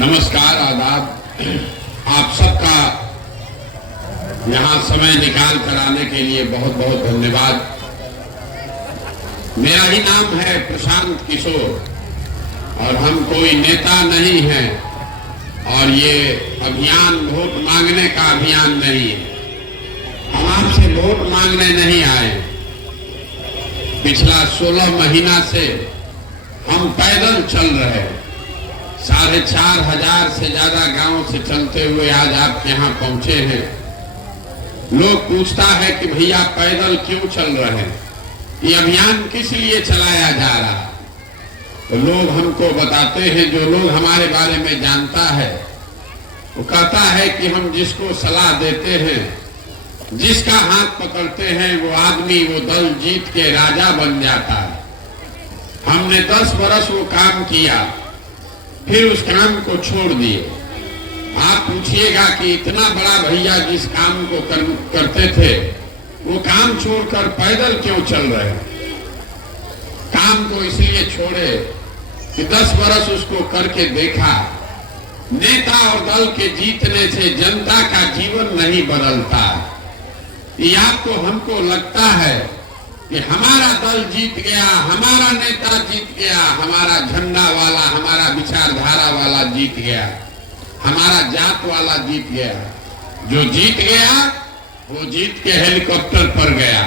नमस्कार, आदाब। आप सबका यहाँ समय निकाल कर आने के लिए बहुत बहुत धन्यवाद। मेरा ही नाम है प्रशांत किशोर और हम कोई नेता नहीं हैं और ये अभियान वोट मांगने का अभियान नहीं है। हम आपसे वोट मांगने नहीं आए। पिछला 16 महीना से हम पैदल चल रहे हैं। 4,500 से ज्यादा गांव से चलते हुए आज आपके यहाँ पहुंचे हैं। लोग पूछता है कि भैया पैदल क्यों चल रहे हैं, ये अभियान किस लिए चलाया जा रहा है। तो लोग हमको बताते हैं, जो लोग हमारे बारे में जानता है वो कहता है कि हम जिसको सलाह देते हैं, जिसका हाथ पकड़ते हैं, वो आदमी वो दल जीत के राजा बन जाता है। हमने 10 बरस वो काम किया, फिर उस काम को छोड़ दिए। आप पूछिएगा कि इतना बड़ा भैया जिस काम को करते थे वो काम छोड़कर पैदल क्यों चल रहे हैं। काम को इसलिए छोड़े कि 10 बरस उसको करके देखा। नेता और दल के जीतने से जनता का जीवन नहीं बदलता। ये आपको हमको लगता है कि हमारा दल जीत गया, हमारा नेता जीत गया, हमारा झंडा वाला, हमारा विचारधारा वाला जीत गया, हमारा जात वाला जीत गया। जो जीत गया वो जीत के हेलीकॉप्टर पर गया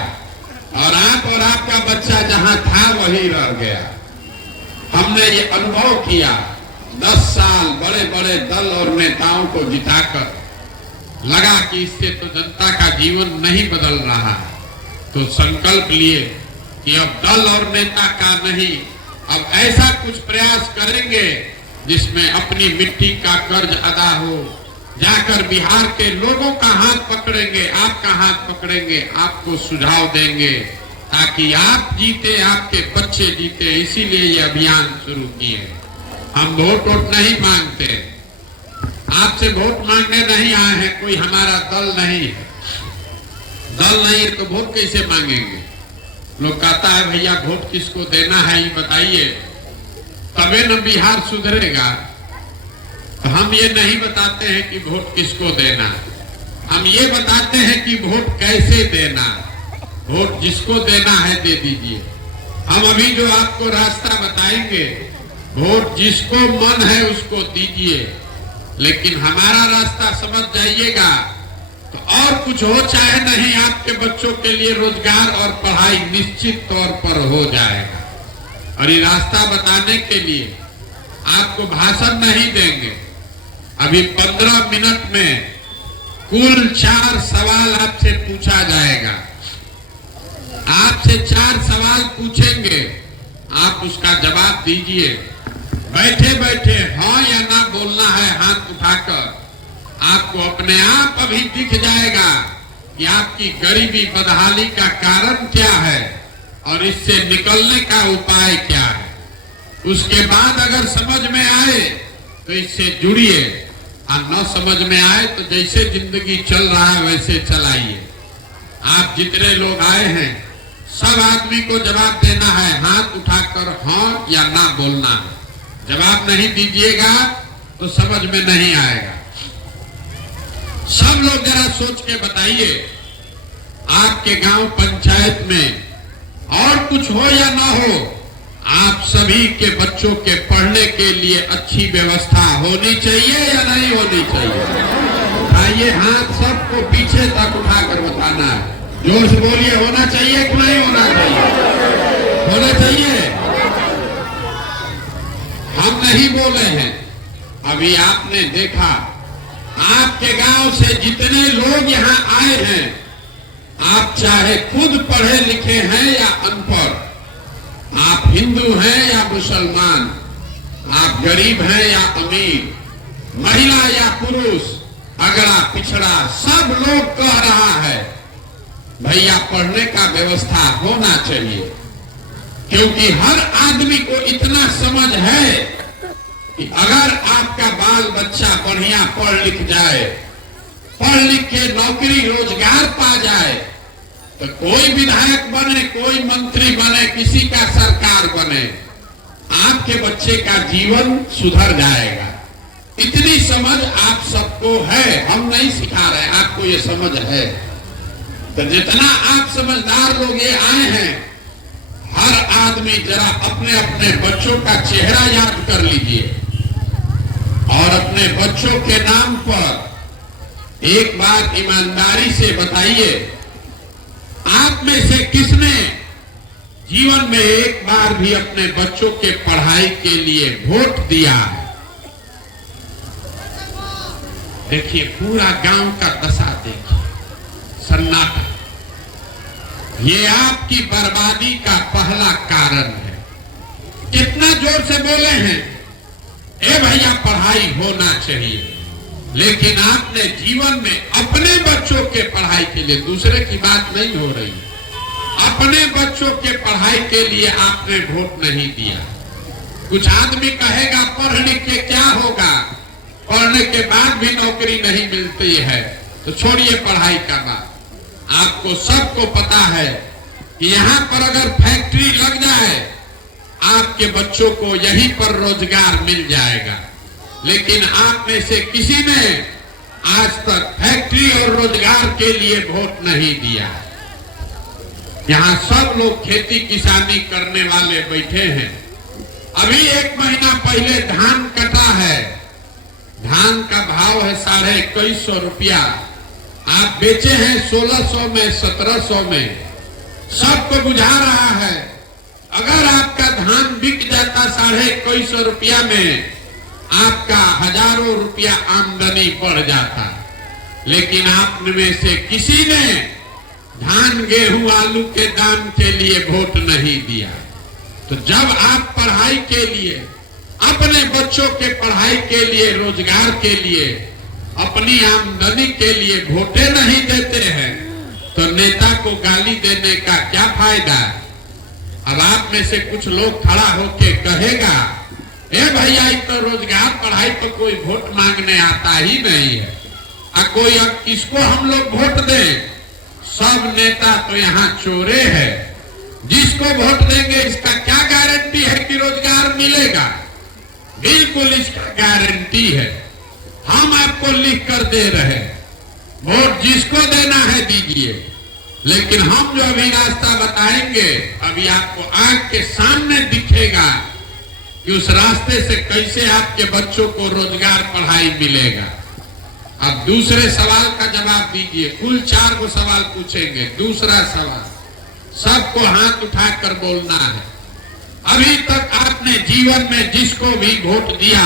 और आप और आपका बच्चा जहां था वहीं रह गया। हमने ये अनुभव किया 10 साल बड़े बड़े दल और नेताओं को जिताकर। लगा कि इससे तो जनता का जीवन नहीं बदल रहा है, तो संकल्प लिए कि अब दल और नेता का नहीं, अब ऐसा कुछ प्रयास करेंगे जिसमें अपनी मिट्टी का कर्ज अदा हो। जाकर बिहार के लोगों का हाथ पकड़ेंगे, आपका हाथ पकड़ेंगे, आपको सुझाव देंगे ताकि आप जीते, आपके बच्चे जीते। इसीलिए ये अभियान शुरू किए। हम वोट नहीं मांगते, आपसे वोट मांगने नहीं आए हैं। कोई हमारा दल नहीं है। दल नहीं है तो वोट कैसे मांगेंगे। लोग कहता है भैया वोट किसको देना है ये बताइए, तबे न बिहार सुधरेगा। तो हम ये नहीं बताते हैं कि वोट किसको देना, हम ये बताते हैं कि वोट कैसे देना। वोट जिसको देना है दे दीजिए। हम अभी जो आपको रास्ता बताएंगे, वोट जिसको मन है उसको दीजिए, लेकिन हमारा रास्ता समझ जाइएगा तो और कुछ हो चाहे नहीं, आपके बच्चों के लिए रोजगार और पढ़ाई निश्चित तौर पर हो जाएगा। और ये रास्ता बताने के लिए आपको भाषण नहीं देंगे। अभी 15 मिनट में कुल 4 सवाल आपसे पूछा जाएगा। आपसे 4 सवाल पूछेंगे, आप उसका जवाब दीजिए। बैठे बैठे हाँ या ना बोलना है हाथ उठाकर। आपको अपने आप अभी दिख जाएगा कि आपकी गरीबी बदहाली का कारण क्या है और इससे निकलने का उपाय क्या है। उसके बाद अगर समझ में आए तो इससे जुड़िए, और न समझ में आए तो जैसे जिंदगी चल रहा है वैसे चलाइए। आप जितने लोग आए हैं सब आदमी को जवाब देना है, हाथ उठाकर हाँ या ना बोलना है। जवाब नहीं दीजिएगा तो समझ में नहीं आएगा। सब लोग जरा सोच के बताइए, आपके गांव पंचायत में और कुछ हो या ना हो, आप सभी के बच्चों के पढ़ने के लिए अच्छी व्यवस्था होनी चाहिए या नहीं होनी चाहिए। आइए हाथ सबको पीछे तक उठाकर बताना है। जोर से बोलिए, होना चाहिए कि नहीं होना चाहिए। होना चाहिए। हम नहीं बोले हैं। अभी आपने देखा आपके गांव से जितने लोग यहाँ आए हैं, आप चाहे खुद पढ़े लिखे हैं या अनपढ़, आप हिंदू हैं या मुसलमान, आप गरीब हैं या अमीर, महिला या पुरुष, अगड़ा पिछड़ा, सब लोग कह रहा है भैया पढ़ने का व्यवस्था होना चाहिए। क्योंकि हर आदमी को इतना समझ है कि अगर आपका बाल बच्चा बढ़िया पढ़ लिख जाए, पढ़ लिख के नौकरी रोजगार पा जाए, तो कोई विधायक बने, कोई मंत्री बने, किसी का सरकार बने, आपके बच्चे का जीवन सुधर जाएगा। समझ आप सबको है, हम नहीं सिखा रहे, आपको ये समझ है। तो जितना आप समझदार लोग ये आए हैं, हर आदमी जरा अपने अपने बच्चों का चेहरा याद कर लीजिए और अपने बच्चों के नाम पर एक बार ईमानदारी से बताइए, आप में से किसने जीवन में एक बार भी अपने बच्चों के पढ़ाई के लिए वोट दिया है? देखिए पूरा गांव का दशा देखिए, सन्नाटा। ये आपकी बर्बादी का पहला कारण है। कितना जोर से बोले हैं, ए भैया पढ़ाई होना चाहिए, लेकिन आपने जीवन में अपने बच्चों के पढ़ाई के लिए, दूसरे की बात नहीं हो रही, अपने बच्चों के पढ़ाई के लिए आपने वोट नहीं दिया। कुछ आदमी कहेगा पढ़ लिख के क्या होगा, पढ़ने के बाद भी नौकरी नहीं मिलती है, तो छोड़िए पढ़ाई का बात। आपको सबको पता है कि यहाँ पर अगर फैक्ट्री लग जाए, आपके बच्चों को यहीं पर रोजगार मिल जाएगा। लेकिन आप में से किसी ने आज तक फैक्ट्री और रोजगार के लिए वोट नहीं दिया। यहाँ सब लोग खेती किसानी करने वाले बैठे हैं। अभी 1 महीना पहले धान कटा है, धान का भाव है 2150 रुपया, आप बेचे हैं 1600 में, 1700 में। सबको बुझा रहा है अगर आपका धान बिक जाता 2150 रुपया में, आपका हजारों रुपया आमदनी बढ़ जाता। लेकिन आप में से किसी ने धान गेहूं आलू के दाम के लिए वोट नहीं दिया। तो जब आप पढ़ाई के लिए, अपने बच्चों के पढ़ाई के लिए, रोजगार के लिए, अपनी आमदनी के लिए वोटे नहीं देते हैं, तो नेता को गाली देने का क्या फायदा? अब आप में से कुछ लोग खड़ा होके कहेगा, ए भैया तो रोजगार पढ़ाई तो कोई वोट मांगने आता ही नहीं है, कोई अब किसको हम लोग वोट दें? सब नेता तो यहाँ चोरे हैं, जिसको वोट देंगे इसका क्या गारंटी है कि रोजगार मिलेगा? बिल्कुल इसका गारंटी है। हम आपको लिख कर दे रहे, वोट जिसको देना है दीजिए, लेकिन हम जो अभी रास्ता बताएंगे, अभी आपको आंख के सामने दिखेगा कि उस रास्ते से कैसे आपके बच्चों को रोजगार पढ़ाई मिलेगा। अब दूसरे सवाल का जवाब दीजिए, कुल 4 को सवाल पूछेंगे। दूसरा सवाल, सबको हाथ उठाकर बोलना है, अभी तक आपने जीवन में जिसको भी वोट दिया,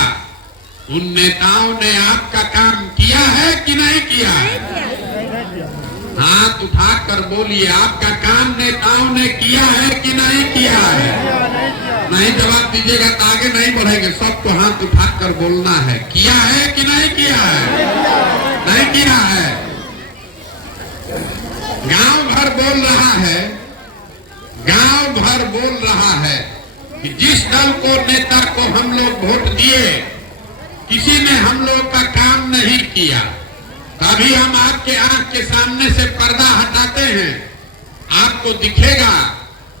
उन नेताओं ने आपका काम किया है कि नहीं किया है? हाथ उठाकर बोलिए, आपका काम नेताओं ने किया है कि नहीं किया है? नहीं जवाब दीजिएगा तो आगे नहीं बढ़ेंगे। सबको हाथ उठाकर बोलना है, किया है कि नहीं किया है? नहीं किया है। गांव भर बोल रहा है, गांव भर बोल रहा है कि जिस दल को, नेता को हम लोग वोट दिए, किसी ने हम लोग का काम नहीं किया। अभी हम आपके आंख के सामने से पर्दा हटाते हैं, आपको दिखेगा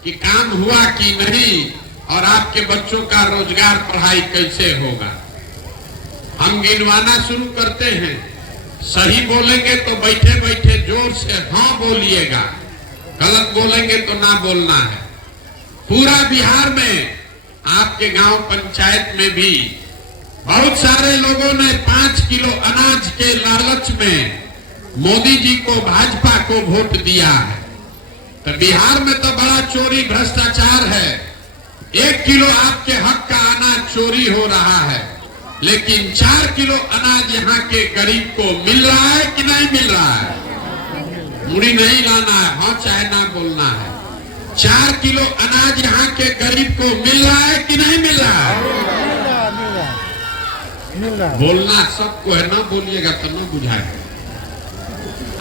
कि काम हुआ कि नहीं और आपके बच्चों का रोजगार पढ़ाई कैसे होगा। हम गिनवाना शुरू करते हैं, सही बोलेंगे तो बैठे बैठे जोर से हाँ बोलिएगा, गलत बोलेंगे तो ना बोलना है। पूरा बिहार में, आपके गांव पंचायत में भी बहुत सारे लोगों ने 5 किलो अनाज के लालच में मोदी जी को, भाजपा को वोट दिया है। तो बिहार में तो बड़ा चोरी भ्रष्टाचार है। 1 किलो आपके हक का अनाज चोरी हो रहा है, लेकिन 4 किलो अनाज यहाँ के गरीब को मिल रहा है कि नहीं मिल रहा है? मुड़ी नहीं लाना है, हाँ चाहे ना बोलना है। 4 किलो अनाज यहाँ के गरीब को मिल रहा है कि नहीं मिल रहा है? बोलना सबको है, ना बोलिएगा तो ना बुझाएगा।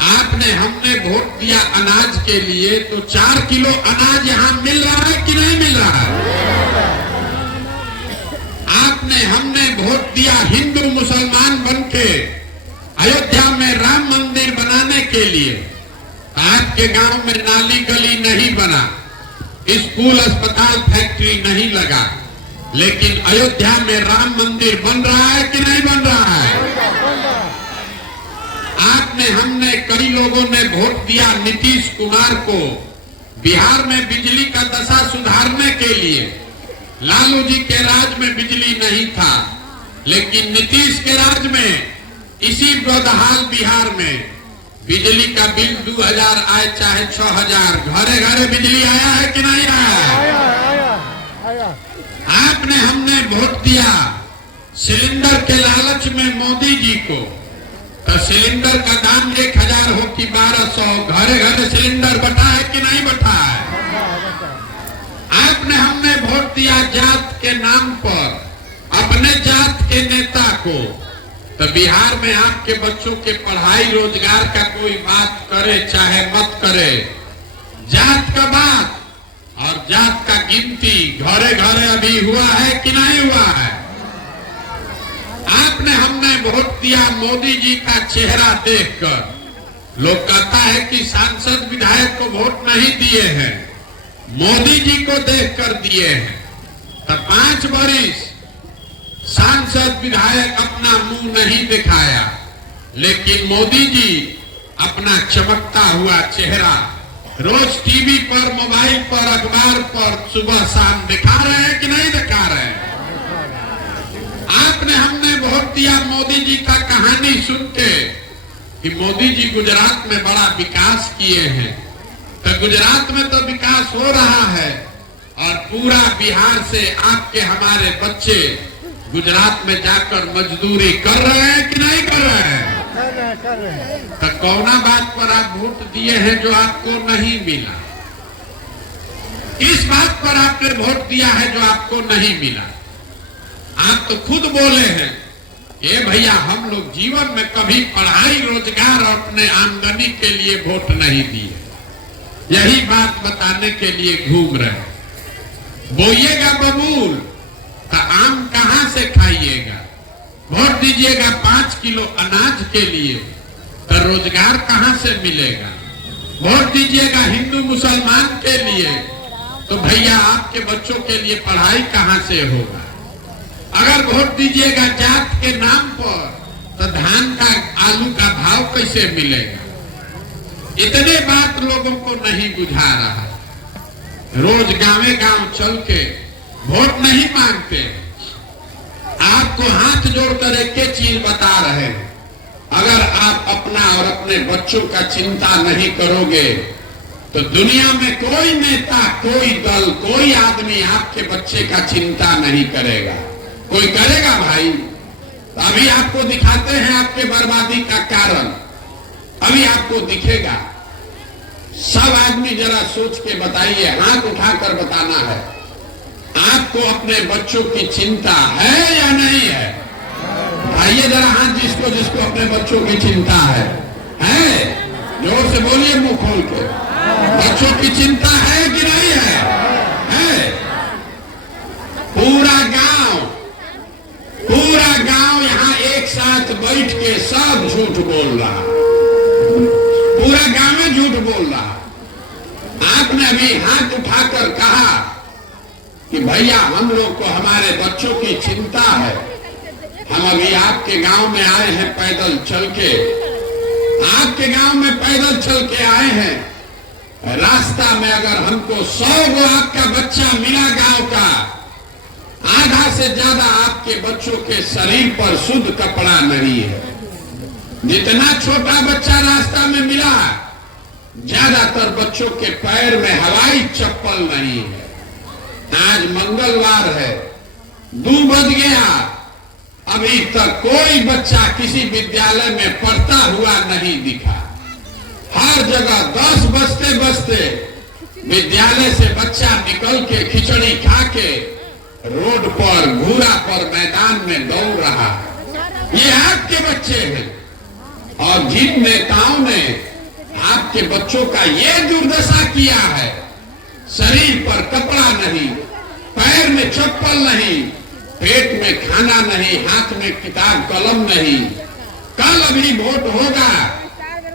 आपने, हमने वोट दिया अनाज के लिए, तो 4 किलो अनाज यहाँ मिल रहा है कि नहीं मिल रहा है? आपने, हमने वोट दिया हिंदू मुसलमान बनके अयोध्या में राम मंदिर बनाने के लिए, आपके गांव में नाली गली नहीं बना, स्कूल अस्पताल फैक्ट्री नहीं लगा, लेकिन अयोध्या में राम मंदिर बन रहा है कि नहीं बन रहा है? आपने हमने कई लोगों ने वोट दिया नीतीश कुमार को बिहार में बिजली का दशा सुधारने के लिए। लालू जी के राज में बिजली नहीं था, लेकिन नीतीश के राज में इसी बदहाल बिहार में बिजली का बिल 2000 आए चाहे 6000, घरे घरे बिजली आया है कि नहीं आया? आपने हमने वोट दिया सिलेंडर के लालच में मोदी जी को, तो सिलेंडर का दाम 1000 हो कि 1200, घरे घरे सिलेंडर बटा है कि नहीं बटा है? आपने हमने वोट दिया जात के नाम पर अपने जात के नेता को, तो बिहार में आपके बच्चों के पढ़ाई रोजगार का कोई बात करे चाहे मत करे, जात का बात और जात का गिनती घरे घरे अभी हुआ है कि नहीं हुआ है? आपने हमने वोट दिया मोदी जी का चेहरा देखकर। लोग कहता है कि सांसद विधायक को वोट नहीं दिए हैं, मोदी जी को देखकर दिए हैं। तो 5 वर्ष सांसद विधायक अपना मुंह नहीं दिखाया, लेकिन मोदी जी अपना चमकता हुआ चेहरा रोज टीवी पर, मोबाइल पर, अखबार पर सुबह शाम दिखा रहे हैं कि नहीं दिखा रहे हैं? आपने हमने वोट दिया मोदी जी का कहानी सुन के कि मोदी जी गुजरात में बड़ा विकास किए हैं। तो गुजरात में तो विकास हो रहा है और पूरा बिहार से आपके हमारे बच्चे गुजरात में जाकर मजदूरी कर रहे हैं कि नहीं कर रहे हैं? कर रहे हैं। तो कौना बात पर आप वोट दिए हैं जो आपको नहीं मिला? इस बात पर आपने वोट दिया है जो आपको नहीं मिला। आप तो खुद बोले हैं ये भैया हम लोग जीवन में कभी पढ़ाई रोजगार और अपने आमदनी के लिए वोट नहीं दिए, यही बात बताने के लिए घूम रहे। बोइएगा बबूल तो आम कहां से खाइएगा? वोट दीजिएगा 5 किलो अनाज के लिए तो रोजगार कहां से मिलेगा? वोट दीजिएगा हिंदू मुसलमान के लिए तो भैया आपके बच्चों के लिए पढ़ाई कहां से होगा? अगर वोट दीजिएगा जात के नाम पर तो धान का आलू का भाव कैसे मिलेगा? इतने बात लोगों को नहीं बुझा रहा। रोज गांवे गांव चल के वोट नहीं मांगते, आपको हाथ जोड़कर एक चीज बता रहे हैं, अगर आप अपना और अपने बच्चों का चिंता नहीं करोगे तो दुनिया में कोई नेता, कोई दल, कोई आदमी आपके बच्चे का चिंता नहीं करेगा। कोई करेगा भाई? तो अभी आपको दिखाते हैं आपके बर्बादी का कारण, अभी आपको दिखेगा। सब आदमी जरा सोच के बताइए, हाथ उठाकर बताना है, आपको अपने बच्चों की चिंता है या नहीं है? आइए जरा हाथ जिसको जिसको अपने बच्चों की चिंता है जोर से बोलिए मुंह खोल के। बच्चों की चिंता है कि नहीं है? पूरा गांव यहाँ एक साथ बैठ के सब झूठ बोल रहा, पूरा गांव में झूठ बोल रहा। आपने अभी हाथ उठाकर कहा कि भैया हम लोग को हमारे बच्चों की चिंता है। हम अभी आपके गांव में आए हैं पैदल चल के, आपके गांव में पैदल चल के आए हैं। रास्ता में अगर हमको 100 गो आपका बच्चा मिला गांव का, आधा से ज्यादा आपके बच्चों के शरीर पर शुद्ध कपड़ा नहीं है। जितना छोटा बच्चा रास्ता में मिला, ज्यादातर बच्चों के पैर में हवाई चप्पल नहीं है। आज मंगलवार है, 2 बज गया, अभी तक कोई बच्चा किसी विद्यालय में पढ़ता हुआ नहीं दिखा। हर जगह 10 बजते बजते विद्यालय से बच्चा निकल के खिचड़ी खा के रोड पर, घूरा पर, मैदान में दौड़ रहा। ये आपके बच्चे हैं। और जिन नेताओं ने आपके बच्चों का ये दुर्दशा किया है, शरीर पर कपड़ा नहीं, पैर में चप्पल नहीं, पेट में खाना नहीं, हाथ में किताब कलम नहीं। कल अभी वोट होगा,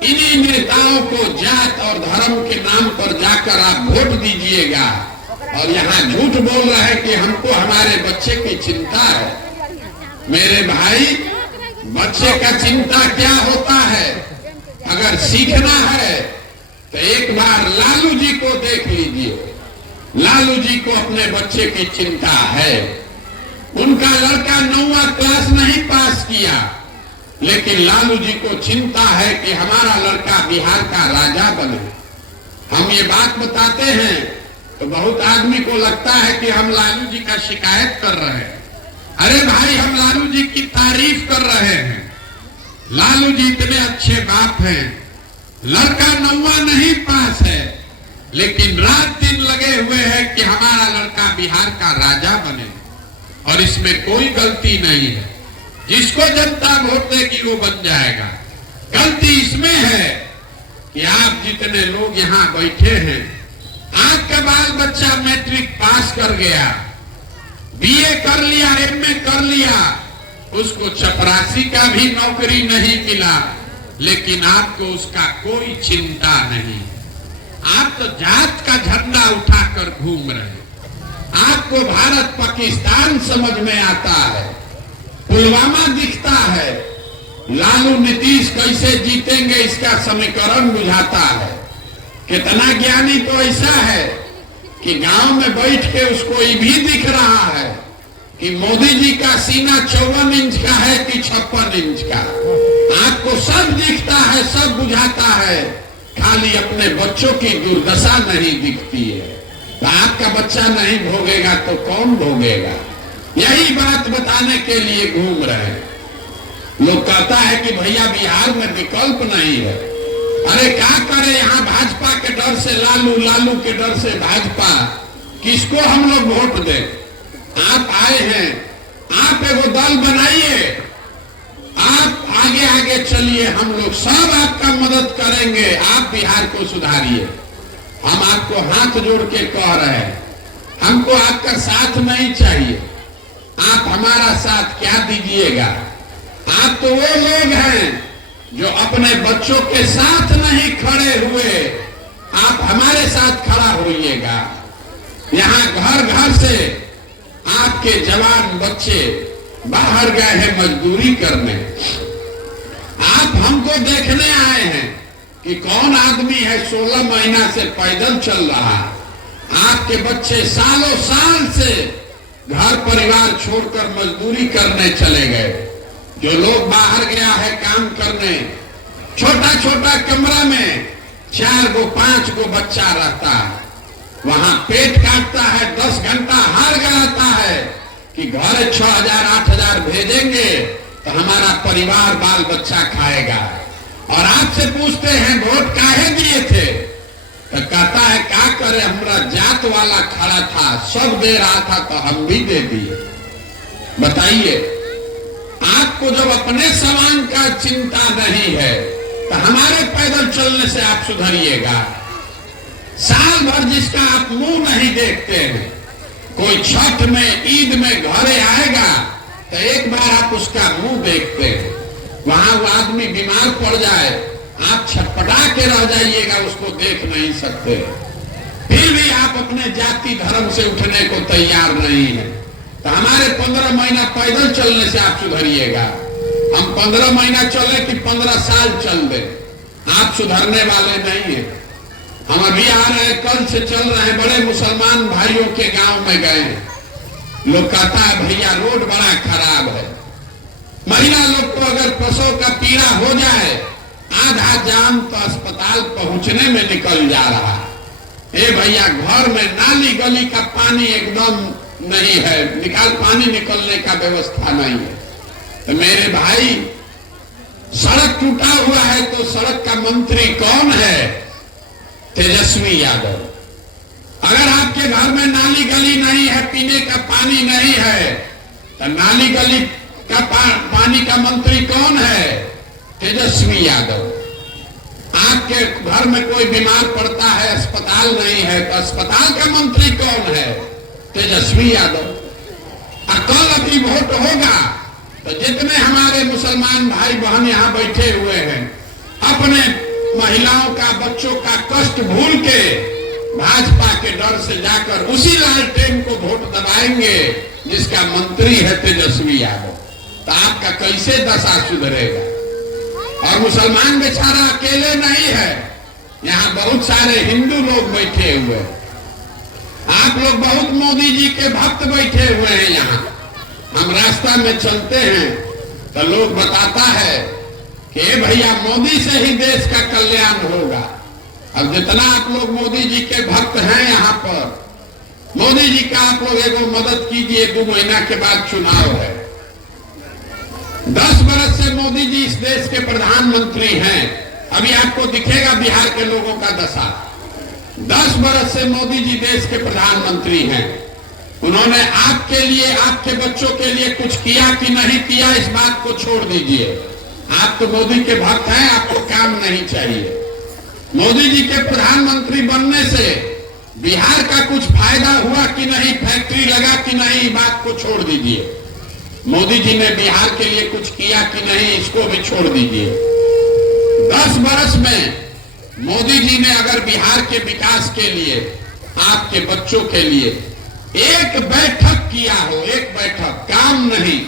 इन्हीं नेताओं को जात और धर्म के नाम पर जाकर आप वोट दीजिएगा और यहाँ झूठ बोल रहे हैं कि हमको हमारे बच्चे की चिंता है। मेरे भाई, बच्चे का चिंता क्या होता है? अगर सीखना है तो एक बार लालू जी को देख लीजिए। लालू जी को अपने बच्चे की चिंता है। उनका लड़का 9वां क्लास नहीं पास किया, लेकिन लालू जी को चिंता है कि हमारा लड़का बिहार का राजा बने। हम ये बात बताते हैं तो बहुत आदमी को लगता है कि हम लालू जी का शिकायत कर रहे हैं। अरे भाई, हम लालू जी की तारीफ कर रहे हैं। लालू जी इतने अच्छे बाप हैं। लड़का 9वां नहीं पास है, लेकिन रात दिन लगे हुए हैं कि हमारा लड़का बिहार का राजा बने, और इसमें कोई गलती नहीं है। जिसको जनता वोट देगी वो बन जाएगा। गलती इसमें है कि आप जितने लोग यहाँ बैठे हैं, आपका बाल बच्चा मैट्रिक पास कर गया, बीए कर लिया, एमए कर लिया, उसको चपरासी का भी नौकरी नहीं मिला, लेकिन आपको उसका कोई चिंता नहीं। आप तो जात का झंडा उठाकर घूम रहे हैं। आपको भारत पाकिस्तान समझ में आता है, पुलवामा दिखता है, लालू नीतीश कैसे जीतेंगे इसका समीकरण बुझाता है। कितना ज्ञानी तो ऐसा है कि गांव में बैठ के उसको ये भी दिख रहा है कि मोदी जी का सीना 54 इंच का है कि 56 इंच का। आपको सब दिखता है, सब बुझाता है, खाली अपने बच्चों की दुर्दशा नहीं दिखती है। तो आपका बच्चा नहीं भोगेगा तो कौन भोगेगा? यही बात बताने के लिए घूम रहे हैं। लोग कहता है कि भैया बिहार में विकल्प नहीं है। अरे क्या करे, यहाँ भाजपा के डर से लालू, लालू के डर से भाजपा, किसको हम लोग वोट दें? आप आए हैं, आप एगो दल बनाइए, आप आगे आगे चलिए, हम लोग सब आपका मदद करेंगे, आप बिहार को सुधारिए। हम आपको हाथ जोड़ के कह रहे हैं, हमको आपका साथ नहीं चाहिए। आप हमारा साथ क्या दीजिएगा? आप तो वो लोग हैं जो अपने बच्चों के साथ नहीं खड़े हुए, आप हमारे साथ खड़ा होइएगा। यहाँ घर घर से आपके जवान बच्चे बाहर गए हैं मजदूरी करने। आप हमको देखने आए हैं कि कौन आदमी है 16 महीना से पैदल चल रहा। आपके बच्चे सालों साल से घर परिवार छोड़कर मजदूरी करने चले गए। जो लोग बाहर गया है काम करने, छोटा छोटा कमरा में 4 गो 5 गो बच्चा रहता है, वहां पेट काटता है, 10 घंटा हार गलाता है कि घर 6,000 8,000 भेजेंगे तो हमारा परिवार बाल बच्चा खाएगा। और आपसे पूछते हैं वोट काहे दिए थे, तो कहता है क्या करे, हमारा जात वाला खड़ा था, सब दे रहा था तो हम भी दे दिए। बताइए, आपको जब अपने समान का चिंता नहीं है तो हमारे पैदल चलने से आप सुधरिएगा। साल भर जिसका आप मुंह नहीं देखते हैं, कोई छठ में ईद में घरे आएगा तो एक बार आप उसका मुंह देखते हैं। वहां वो आदमी बीमार पड़ जाए, आप छटपटा के रह जाइएगा, उसको देख नहीं सकते, फिर भी आप अपने जाति धर्म से उठने को तैयार नहीं है। तो हमारे 15 महीना पैदल चलने से आप सुधरिएगा। हम 15 महीना चले कि 15 साल चल दे, आप सुधरने वाले नहीं है। हम अभी आ रहे हैं, कल से चल रहे हैं, बड़े मुसलमान भाइयों के गांव में गए। लोग कहता है भैया रोड बड़ा खराब है। महिला लोग को अगर प्रसव का पीड़ा हो जाए, आधा जान तो अस्पताल पहुंचने में निकल जा रहा है। ए भैया, घर में नाली गली का पानी एकदम नहीं है, पानी निकलने का व्यवस्था नहीं है। तो मेरे भाई, सड़क टूटा हुआ है तो सड़क का मंत्री कौन है? तेजस्वी यादव। अगर आपके घर में नाली गली नहीं है, पीने का पानी नहीं है, तो नाली गली का पानी का मंत्री कौन है? तेजस्वी यादव। आपके घर में कोई बीमार पड़ता है, अस्पताल नहीं है, तो अस्पताल का मंत्री कौन है? तेजस्वी यादव। कल अभी वोट होगा तो जितने हमारे मुसलमान भाई बहन यहाँ बैठे हुए हैं, अपने महिलाओं का, बच्चों का कष्ट भूल के भाजपा के डर से जाकर उसी लालटेन को वोट दबाएंगे जिसका मंत्री है तेजस्वी यादव। तो आपका कैसे दशा सुधरेगा? और मुसलमान बेचारा अकेले नहीं है, यहाँ बहुत सारे हिंदू लोग बैठे हुए हैं। आप लोग बहुत मोदी जी के भक्त बैठे हुए हैं यहाँ। हम रास्ता में चलते हैं तो लोग बताता है कि भैया मोदी से ही देश का कल्याण होगा। अब जितना आप लोग मोदी जी के भक्त हैं यहाँ पर, मोदी जी का आप लोग एगो मदद कीजिए। 2 महीना के बाद चुनाव है। 10 बरस से मोदी जी इस देश के प्रधानमंत्री हैं। अभी आपको दिखेगा बिहार के लोगों का दशा। 10 बरस से मोदी जी देश के प्रधानमंत्री हैं। उन्होंने आपके लिए, आपके बच्चों के लिए कुछ किया कि नहीं किया, इस बात को छोड़ दीजिए। आप तो मोदी के भक्त हैं, आपको काम नहीं चाहिए। मोदी जी के प्रधानमंत्री बनने से बिहार का कुछ फायदा हुआ कि नहीं, फैक्ट्री लगा कि नहीं, बात को छोड़ दीजिए। मोदी जी ने बिहार के लिए कुछ किया कि नहीं, इसको भी छोड़ दीजिए। 10 बरस में मोदी जी ने अगर बिहार के विकास के लिए, आपके बच्चों के लिए एक बैठक किया हो, एक बैठक, काम नहीं,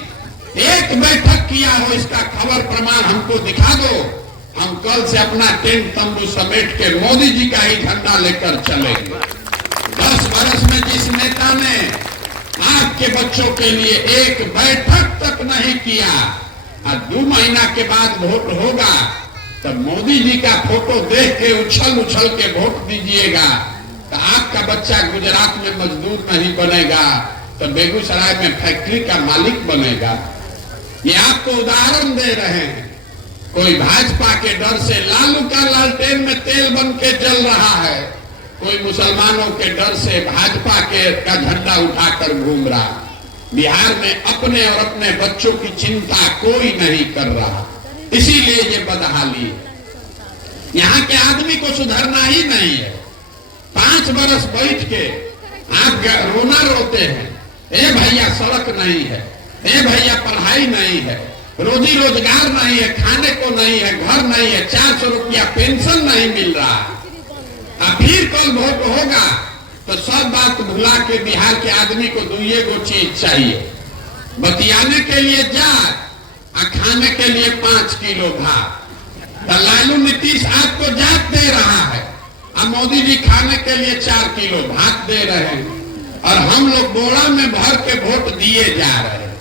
एक बैठक किया हो, इसका खबर प्रमाण हमको दिखा दो। हम कल से अपना टेंट तंबू समेट के मोदी जी का ही झंडा लेकर चलेंगे। 10 बरस में जिस नेता ने आपके बच्चों के लिए एक बैठक तक नहीं किया, और 2 महीना के बाद वोट होगा तब मोदी जी का फोटो देख के उछल उछल के वोट दीजिएगा, तो आपका बच्चा गुजरात में मजदूर नहीं बनेगा तो बेगूसराय में फैक्ट्री का मालिक बनेगा। ये आपको उदाहरण दे रहे हैं। कोई भाजपा के डर से लालू का लालटेन में तेल बन के जल रहा है, कोई मुसलमानों के डर से भाजपा के का झंडा उठाकर घूम रहा। बिहार में अपने और अपने बच्चों की चिंता कोई नहीं कर रहा, इसीलिए ये बदहाली है। यहाँ के आदमी को सुधरना ही नहीं है। 5 बरस बैठ के आप रोना रोते हैं, ए भैया सड़क नहीं है, ए भैया पढ़ाई नहीं है, रोजी रोजगार नहीं है, खाने को नहीं है, घर नहीं है, 400 रुपया पेंशन नहीं मिल रहा। अब फिर कल वोट होगा तो सब बात भुला के बिहार के आदमी को 2 चीज चाहिए, बतियाने के लिए जात और खाने के लिए 5 किलो भात। तो लालू नीतीश आपको जात दे रहा है और मोदी जी खाने के लिए 4 किलो भात दे रहे हैं, और हम लोग बोरा में भर के वोट दिए जा रहे हैं।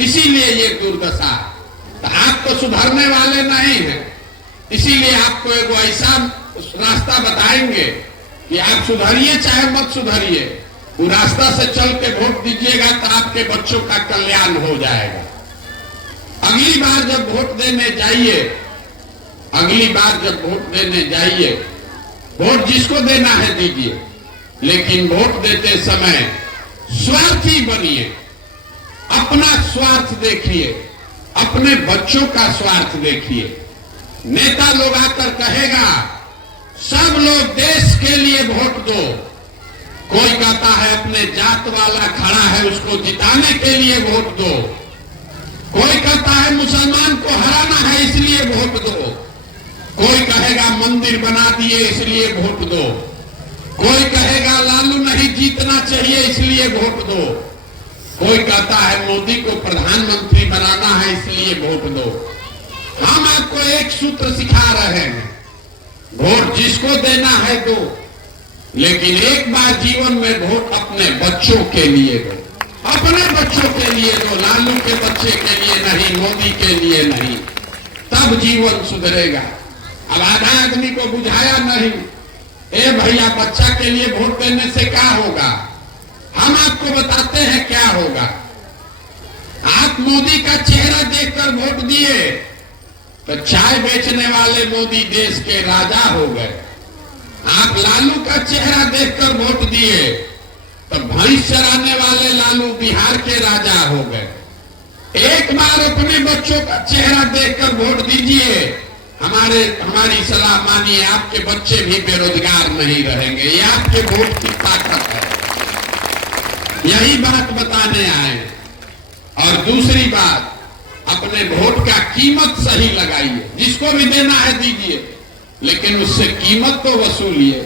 इसीलिए ये दुर्दशा। तो आप तो सुधरने वाले नहीं हैं, इसीलिए आपको एक ऐसा रास्ता बताएंगे कि आप सुधरिए चाहे मत सुधरिए, वो रास्ता से चल के वोट दीजिएगा तो आपके बच्चों का कल्याण हो जाएगा। अगली बार जब वोट देने जाइए, अगली बार जब वोट देने जाइए, वोट जिसको देना है दीजिए, लेकिन वोट देते समय स्वार्थी बनिए। अपना स्वार्थ देखिए, अपने बच्चों का स्वार्थ देखिए। नेता लोग आकर कहेगा सब लोग देश के लिए वोट दो, कोई कहता है अपने जात वाला खड़ा है उसको जिताने के लिए वोट दो, कोई कहता है मुसलमान को हराना है इसलिए वोट दो, कोई कहेगा मंदिर बना दिए इसलिए वोट दो, कोई कहेगा लालू नहीं जीतना चाहिए इसलिए वोट दो, कोई कहता है मोदी को प्रधानमंत्री बनाना है इसलिए वोट दो। हम आपको एक सूत्र सिखा रहे हैं, वोट जिसको देना है दो, लेकिन एक बार जीवन में वोट अपने बच्चों के लिए दो, अपने बच्चों के लिए दो, लालू के बच्चे के लिए नहीं, मोदी के लिए नहीं, तब जीवन सुधरेगा। अब आधा आदमी को बुझाया नहीं, ए भैया बच्चा के लिए वोट देने से क्या होगा, हम आपको बताते हैं क्या होगा। आप मोदी का चेहरा देखकर वोट दिए तो चाय बेचने वाले मोदी देश के राजा हो गए। आप लालू का चेहरा देखकर वोट दिए तो भैंस चराने वाले लालू बिहार के राजा हो गए। एक बार अपने बच्चों का चेहरा देखकर वोट दीजिए, हमारी सलाह मानिए, आपके बच्चे भी बेरोजगार नहीं रहेंगे। ये आपके वोट की ताकत है, यही बात बताने आए। और दूसरी बात, अपने वोट का कीमत सही लगाइए, जिसको भी देना है दीजिए, लेकिन उससे कीमत तो वसूलिए।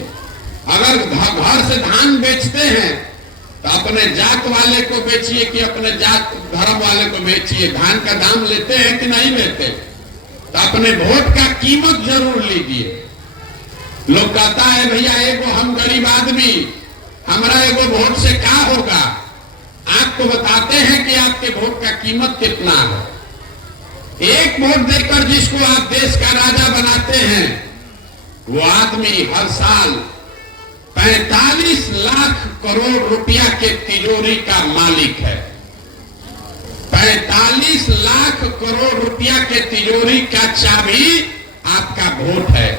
अगर घर से धान बेचते हैं तो अपने जात वाले को बेचिए कि अपने जात धर्म वाले को बेचिए। धान का दाम लेते हैं कि नहीं लेते, तो अपने वोट का कीमत जरूर लीजिए। लोग कहता है भैया एगो हम गरीब आदमी, हमारा एगो वोट से क्या होगा। आपको बताते हैं कि आपके वोट का कीमत कितना है। एक वोट देकर जिसको आप देश का राजा बनाते हैं, वो आदमी हर साल 45 लाख करोड़ रुपया के तिजोरी का मालिक है। 45 लाख करोड़ रुपया के तिजोरी का चाबी आपका वोट है।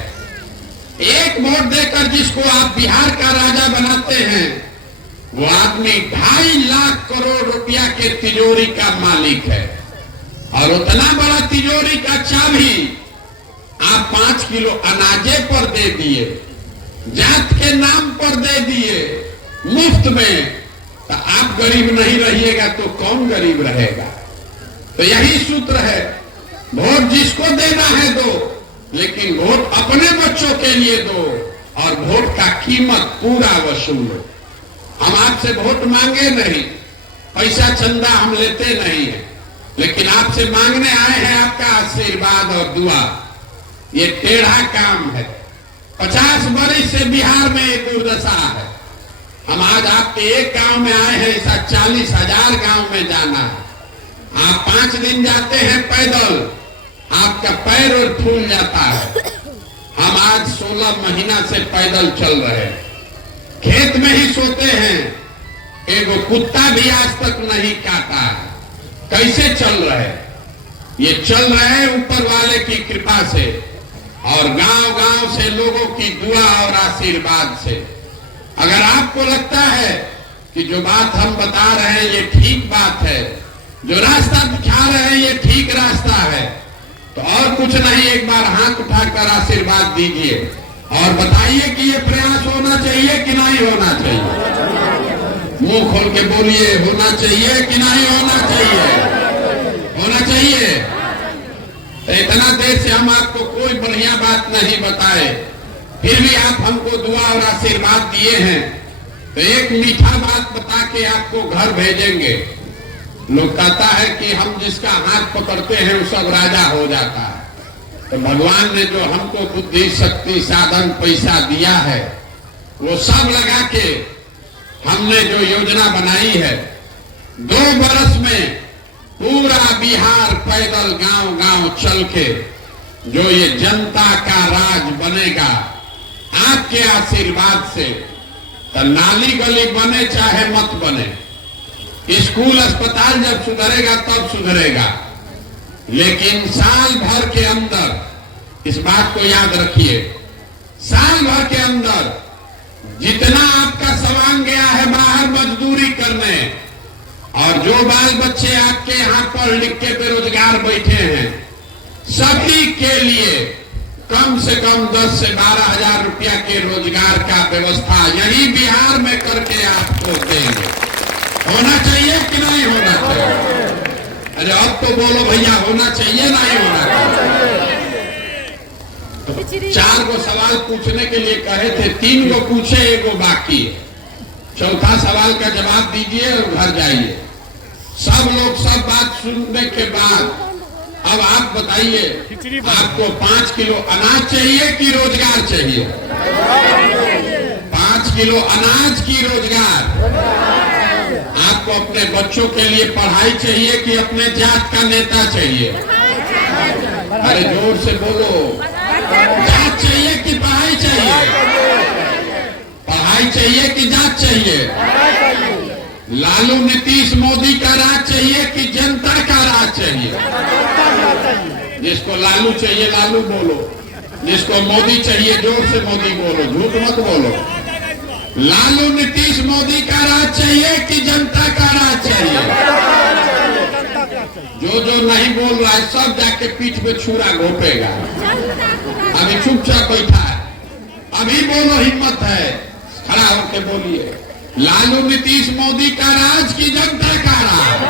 एक वोट देकर जिसको आप बिहार का राजा बनाते हैं, वो आदमी 2.5 लाख करोड़ रुपया के तिजोरी का मालिक है। और उतना बड़ा तिजोरी का चाबी आप 5 किलो अनाजे पर दे दिए, जात के नाम पर दे दिए मुफ्त में, तो आप गरीब नहीं रहिएगा तो कौन गरीब रहेगा। तो यही सूत्र है, वोट जिसको देना है दो, लेकिन वोट अपने बच्चों के लिए दो और वोट का कीमत पूरा वसूलो। हम आपसे वोट मांगे नहीं, पैसा चंदा हम लेते नहीं है, लेकिन आपसे मांगने आए हैं आपका आशीर्वाद और दुआ। ये टेढ़ा काम है। 50 बरस से बिहार में एक दुर्दशा है। हम आज आपके एक गांव में आए हैं, ऐसा 40,000 गांव में जाना है। आप 5 दिन जाते हैं पैदल, आपका पैर और फूल जाता है। हम आज 16 महीना से पैदल चल रहे हैं, खेत में ही सोते हैं, एगो कुत्ता भी आज तक नहीं काटा है। कैसे चल रहे? ये चल रहे हैं ऊपर वाले की कृपा से और गांव-गांव से लोगों की दुआ और आशीर्वाद से। अगर आपको लगता है कि जो बात हम बता रहे हैं ये ठीक बात है, जो रास्ता दिखा रहे हैं ये ठीक रास्ता है, तो और कुछ नहीं, एक बार हाथ उठाकर आशीर्वाद दीजिए और बताइए कि ये प्रयास होना चाहिए कि नहीं होना चाहिए। मुंह खोल के बोलिए, होना चाहिए कि नहीं होना चाहिए? होना चाहिए। तो इतना देर से हम आपको कोई बढ़िया बात नहीं बताए, फिर भी आप हमको दुआ और आशीर्वाद दिए हैं, तो एक मीठा बात बता के आपको घर भेजेंगे। लोग कहता है कि हम जिसका हाथ पकड़ते हैं वो सब राजा हो जाता है। तो भगवान ने जो हमको बुद्धि, शक्ति, साधन, पैसा दिया है, वो सब लगा के हमने जो योजना बनाई है, 2 बरस में पूरा बिहार पैदल गांव-गांव चल के जो ये जनता का राज बनेगा आपके आशीर्वाद से, तो नाली गली बने चाहे मत बने, स्कूल अस्पताल जब सुधरेगा तब सुधरेगा, लेकिन साल भर के अंदर इस बात को याद रखिए, साल भर के अंदर जितना आपका सवांग गया है बाहर मजदूरी करने, और जो बाल बच्चे आपके यहाँ पढ़ लिख के बेरोजगार बैठे हैं, सभी के लिए कम से कम 10 से 12 हजार रुपया के रोजगार का व्यवस्था यही बिहार में करके आपको देंगे। होना चाहिए कि नहीं होना चाहिए? अरे अब तो बोलो भैया, होना चाहिए नहीं होना चाहिए? तो 4 गो सवाल पूछने के लिए कहे थे, 3 गो पूछे, एगो बाकी है। चौथा सवाल का जवाब दीजिए और घर जाइए। सब लोग सब बात सुनने के बाद अब आप बताइए, आपको 5 किलो अनाज चाहिए कि रोजगार चाहिए? 5 किलो अनाज की रोजगार। आपको अपने बच्चों के लिए पढ़ाई चाहिए कि अपने जात का नेता चाहिए? अरे जोर से बोलो, जात चाहिए कि पढ़ाई चाहिए? पढ़ाई चाहिए कि जात चाहिए? लालू नीतीश मोदी का राज चाहिए कि जनता का राज चाहिए? जिसको लालू चाहिए लालू बोलो, जिसको मोदी चाहिए जोर से मोदी बोलो, झूठ मत बोलो। लालू नीतीश मोदी का राज चाहिए कि जनता का राज चाहिए? जो नहीं बोल रहा है सब जाके पीठ पे छुरा घोपेगा। अभी चुपचाप बैठा है, अभी बोलो, हिम्मत है, खड़ा होकर बोलिए, लालू नीतीश मोदी का राज की जनता का राज?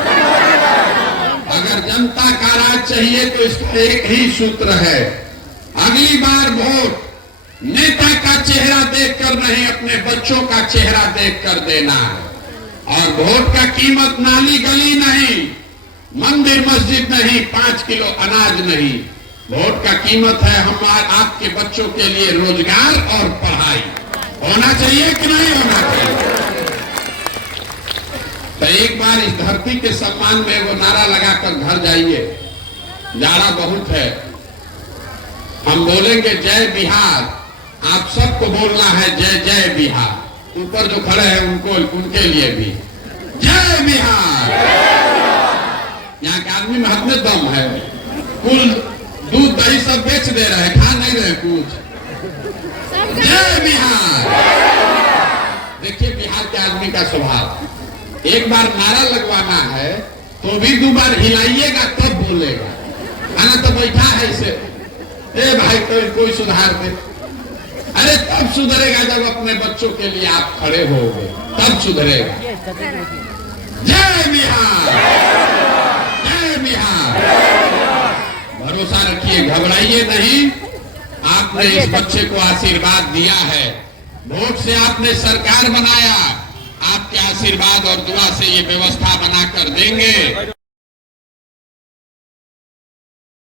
अगर जनता का राज चाहिए तो इसका एक ही सूत्र है, अगली बार वोट नेता का चेहरा देखकर नहीं, अपने बच्चों का चेहरा देखकर देना है। और वोट का कीमत नाली गली नहीं, मंदिर मस्जिद नहीं, 5 किलो अनाज नहीं, वोट का कीमत है आपके बच्चों के लिए रोजगार और पढ़ाई। होना चाहिए कि नहीं होना चाहिए? तो एक बार इस धरती के सम्मान में वो नारा लगाकर घर जाइए। जाड़ा बहुत है, हम बोलेंगे जय बिहार। आप सबको बोलना है जय जय बिहार। ऊपर जो खड़े हैं उनको, उनके लिए भी जय बिहार। यहाँ के आदमी में अपने दम है, कुल दूध दही सब बेच दे रहे हैं, खा नहीं रहे कुछ। जय बिहार। देखिए बिहार के आदमी का स्वभाव, एक बार नारा लगवाना है तो भी 2 बार हिलाइएगा तब बोलेगा, खाना तो बैठा है इसे, ए भाई कोई सुधार दे। अरे तब सुधरेगा जब अपने बच्चों के लिए आप खड़े होगे, तब सुधरेगा। जय बिहार, जय बिहार। भरोसा रखिए, घबराइए नहीं। आपने इस बच्चे को आशीर्वाद दिया है, वोट से आपने सरकार बनाया, आपके आशीर्वाद और दुआ से ये व्यवस्था बनाकर देंगे।